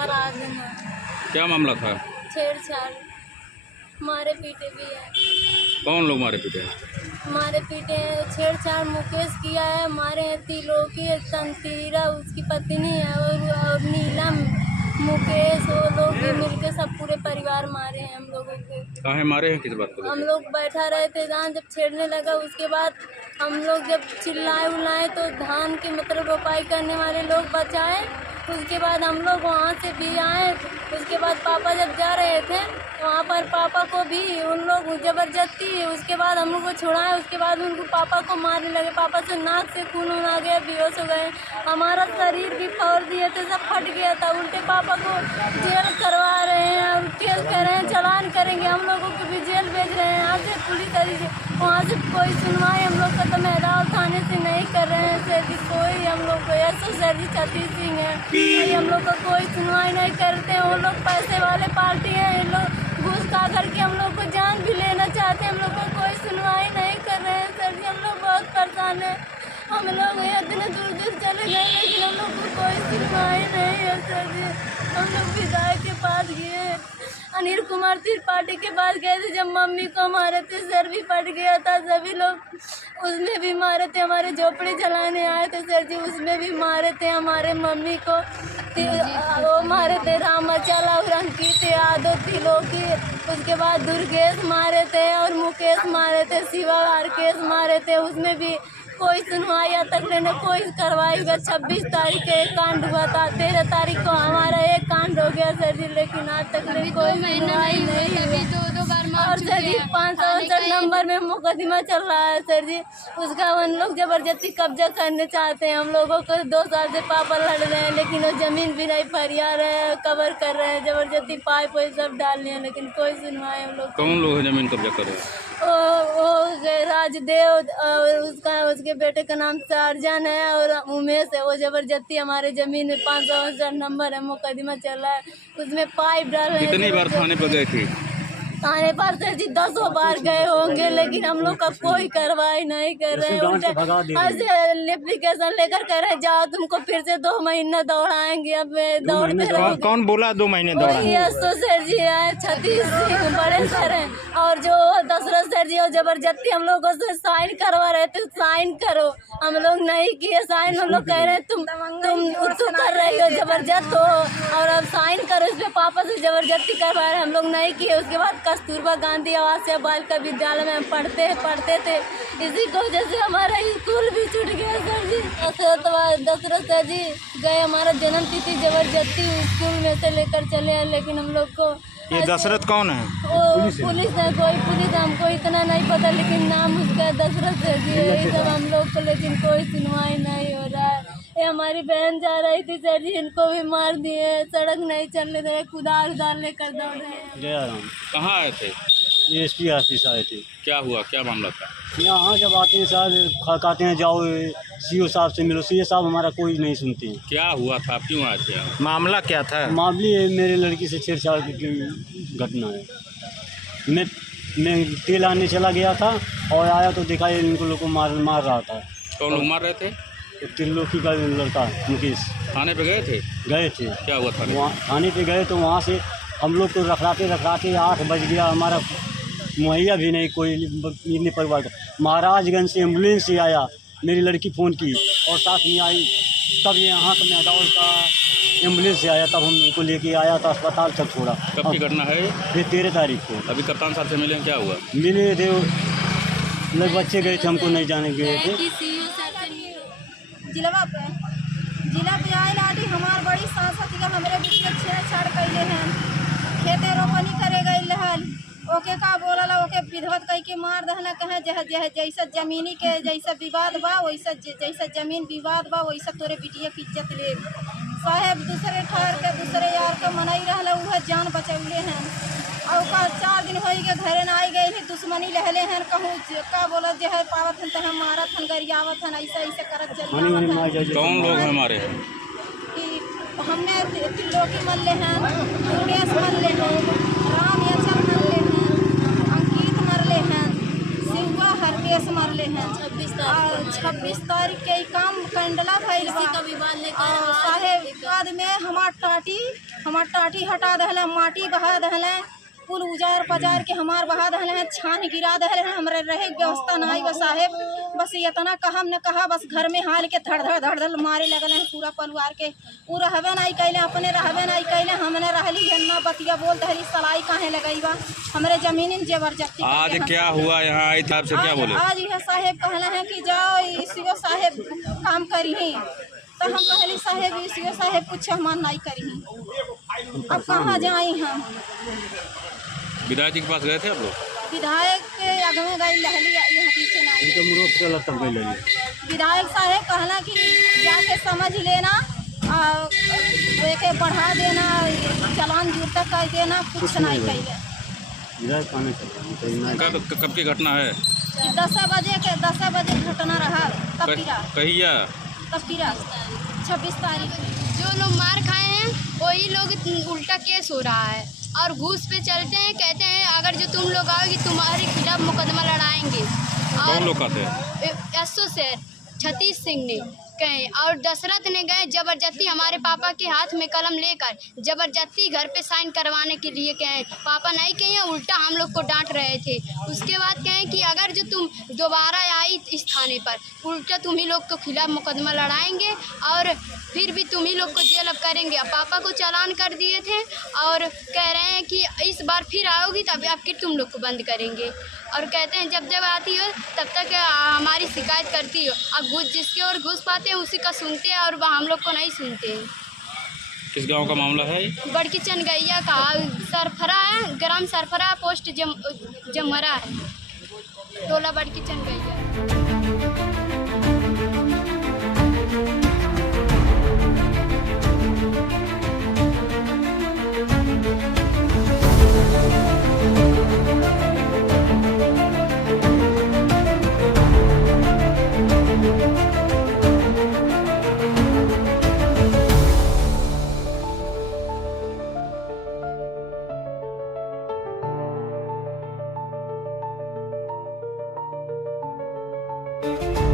आराधना। क्या मामला था? छेड़छाड़, मारे पीटे भी है। कौन लोग मारे पीटे हैं? मारे पीटे हैं, छेड़छाड़ मुकेश किया है, मारे हैं त्रिलोकी, तंतीरा उसकी पत्नी है और नीलम, मुकेश, वो लोग भी मिलके सब पूरे परिवार मारे हैं हम लोगों को। काहे मारे हैं, किस बात को हम लेकर? लोग बैठा रहे थे, धान जब छेड़ने लगा उसके बाद हम लोग जब चिल्लाए उल्लाए तो धान की मतलब रोपाई करने वाले लोग बचाए। उसके बाद हम लोग वहाँ से भी आए। उसके बाद पापा जब जा रहे थे वहाँ पर पापा को भी उन लोग ज़बरदस्ती, उसके बाद हम लोग को छुड़ाए। उसके बाद उनको पापा को मारने लगे। पापा से नाक से खून आ गया, बेहोश हो गए। हमारा शरीर भी फोड़ दिए थे, सब फट गया था। उल्टे पापा को जेल करवा रहे हैं और केस कर रहे हैं, चालान करेंगे, हम लोगों को भी जेल भेज रहे हैं। यहाँ से पुलिस वहाँ से कोई सुनवाई हम लोग का तो मेहराल थाने से नहीं कर रहे हैं सर जी। कोई हम लोग को ऐसा सर जी छत्तीस सिंह है, कोई हम लोग का कोई सुनवाई नहीं करते हैं। वो लोग पैसे वाले पार्टी हैं, ये लोग घूस खा करके हम लोग को जान भी लेना चाहते हैं। हम लोग को कोई सुनवाई नहीं कर रहे हैं सर जी। हम लोग बहुत परेशान हैं। हम लोग इतने दूर दूर चले गए लेकिन हम लोग को कोई सुनवाई नहीं है सर जी। हम लोग विधायक के पास गए, अनिल कुमार त्रिपाठी के पास गए थे, जब मम्मी को मारे थे सर भी फट गया था। सभी लोग उसमें भी मारे थे, हमारे झोपड़ी जलाने आए थे सर जी, उसमें भी मारे थे हमारे मम्मी को। वो मारे थे रामाचला और अंकित यादव त्रिलोकी, उसके बाद दुर्गेश मारे थे और मुकेश मारे थे, शिवा राकेश मारे थे। उसमें भी कोई सुनवाई आज तक ने कोई करवाई। 26 तारीख को एक कांड हुआ था, 13 तारीख को हमारा एक कांड हो गया सर जी, लेकिन आज तक कोई सुनवाई नहीं हुई। और सर जी 568 नंबर में मुकदमा चल रहा है सर जी, उसका उन लोग जबरदस्ती कब्जा करने चाहते हैं। हम लोगों को 2 साल से पापा लड़ रहे हैं, लेकिन वो जमीन भी नहीं फरिया रहे हैं, कवर कर रहे हैं, जबरदस्ती पाइप सब डाल रहे हैं, लेकिन कोई सुनवाई हम लोग। कौन लोग जमीन कब्जा कर रहे हैं? वो राजदेव और उसके बेटे का नाम अर्जन है और उमेश है। वो जबरदस्ती हमारे जमीन में 568 नंबर है, मुकदमा चल रहा है, उसमें पाइप डाल रहे हैं। कितनी बार थाने पर गए थे? थाने पर सर जी 10 बार गए होंगे, लेकिन हम लोग का कोई कार्रवाई नहीं कर रहे हैं। उल्टे एप्लीकेशन लेकर कह रहे जाओ, तुमको फिर से 2 महीना दौड़ाएंगे। अब दौड़ते रहो। कौन बोला 2 महीने दौड़ाएंगे? तो सर जी है, छत्तीस सिंह बड़े सर हैं, और जो दशरथ सर जी और जबरदस्ती हम लोगों से साइन करवा रहे थे, साइन करो, हम लोग नहीं किए साइन। हम लोग कह रहे हैं तुम कर रही हो, जबरदस्त हो, और अब साइन करो इस पे। पापा से जबरदस्ती करवा रहे हैं, हम लोग नहीं किए। उसके बाद कस्तूरबा गांधी आवासीय बालिका विद्यालय में हम पढ़ते थे, इसी की वजह से हमारा स्कूल भी छूट गया सर जी। दशरथ सर जी गए, हमारा जन्म तिथि जबरदस्ती स्कूल में से लेकर चले हैं, लेकिन हम लोग को। ये दशरथ कौन है? पुलिस है, कोई पुलिस हमको इतना नहीं पता, लेकिन नाम उसका दशरथ सर जी है, यही सब हम लोग को, लेकिन कोई सुनवाई नहीं हो रहा है। ये हमारी बहन जा रही थी सर जी, इनको भी मार दिए, सड़क नहीं चलने दे, कुदाल लेकर दौड़ रहे हैं। जयराम। कहाँ आए थे? ये एसपी ऑफिस आए थे। क्या हुआ, क्या मामला था? यहाँ जब आते हैं साहब, कहते हैं जाओ सीओ साहब से मिलो, सीओ साहब हमारा कोई नहीं सुनते हैं। क्या हुआ था, क्यों आए थे? मामला क्या था? मामले मेरे लड़की से छेड़छाड़ की घटना है। मैं तेल आने चला गया था और आया तो देखा इनको लोग को मार रहा था। कौन लोग मार रहे थे? त्रिलोकी का लड़का मुकेश। थाने पे गए थे? गए थे। क्या हुआ था? वहाँ थाने पे गए तो वहाँ से हम लोग को रखलाते 8 बज गया, हमारा मुहैया भी नहीं कोई इतने परिवार का। महाराजगंज से एम्बुलेंस से आया, मेरी लड़की फ़ोन की और साथ में आई, तब यहाँ का मेहदौल का एम्बुलेंस से आया, तब हम उनको लेके आया था, अस्पताल तक छोड़ा। कब की घटना है? ये 13 तारीख को। अभी कप्तान साहब से मिले, क्या हुआ? मिले थे, लोग बच्चे गए थे, हमको नहीं जाने गए थे। जिला पे आए लाठी हमार बड़ी सांसद हमारे बीच में छेड़छाड़ कैले हैं, खेते रोपनी करे गए हल, ओके का बोला ओके विधवत कह के मार दहना, कहे जैसा जमीनी के जैसा विवाद बा वैसा, जैसा जमीन विवाद बा वैसा तोरे बिटिया की इज्जत ले। साहेब दूसरे ठहर के दूसरे यार के मनाई रहा, वह जान बचौले हैं। और 4 दिन हो गए घरे ना आई गए, दुश्मनी लहले हैं, कहूँ का बोला जो है पावत हन तह मारत हन, गरियावत हन, ऐसे करत चल। कौन लोग हमारे? हमने त्रिलोकी मल्ले हैं, मुकेश मल्ले हैं, राम यचन मल्ले हैं, अंकित मरले हैं, शादी हुआ हर केस मरले हैं 26 तारीख के ई काम कंडला भइल बा का विवाद लेकर और साहेब बाद में हमार टाटी हटा दहले, माटी बहा दहले, कुल उजार पजार के हमार बहा दहले हैं, छान गिरा दहले हैं, हमरे रहे व्यवस्था नहीं बा साहेब। बस इतना कहा हमने कहा बस घर में हाल के धड़ धड़ मारे लगल हैं पूरा परिवार के। वो रहबे नहीं कैले, अपने रहबे नहीं कैले, हमने रहली है ना बतिया बोल दहली सलाई काहे लगई बा हमरे जमीन जबरदस्ती। आज क्या हुआ यहाँ आई थी आपसे क्या बोले? आज यह साहेब कहले हैं कि जाओ इसी साहेब काम करी, तो हम कहली साहेब इसी साहेब कुछ हमार नहीं करी, अब कहाँ जाई हम। विधायक जी के पास गए थे आप लोग? विधायक के आगे में गई लहली यहाँ पीछे नहीं। इनके मुरोक चला तब गई लगी। विधायक साहेब कहला कि जाके समझ लेना, एक बढ़ा देना, चालान जुड़ तक कर देना, कुछ नहीं कैले। विधायक कहने चलता कब की घटना है? 10 बजे घटना रहा कहिया 26 तारीख। जो लोग मार खाए हैं वही लोग उल्टा केस हो रहा है और घूस पे चलते हैं, कहते हैं अगर जो तुम लोग आओगे तुम्हारे खिलाफ मुकदमा लड़ाएंगे। कौन लोग कहते हैं? एसओ सर छतीश सिंह ने कहे और दशरथ ने गए जबरदस्ती हमारे पापा के हाथ में कलम लेकर जबरदस्ती घर पे साइन करवाने के लिए कहें। पापा नहीं कहे, उल्टा हम लोग को डांट रहे थे। उसके बाद कहें कि अगर जो तुम दोबारा आई इस थाने पर उल्टा तुम ही लोग के खिलाफ मुकदमा लड़ाएंगे और फिर भी तुम ही लोग को जेल अब करेंगे। अब पापा को चालान कर दिए थे और कह रहे हैं कि इस बार फिर आओगी तब आपकी तुम लोग को बंद करेंगे। और कहते हैं जब आती हो तब तक हमारी शिकायत करती हो। अब घुस जिसके और घुस पाते हैं उसी का सुनते हैं और वह हम लोग को नहीं सुनते हैं। किस गांव का मामला है? बड़की चनगैया का सरफरा है, ग्राम सरफरा, पोस्ट जमरा है, टोला बड़की चनगैया। है।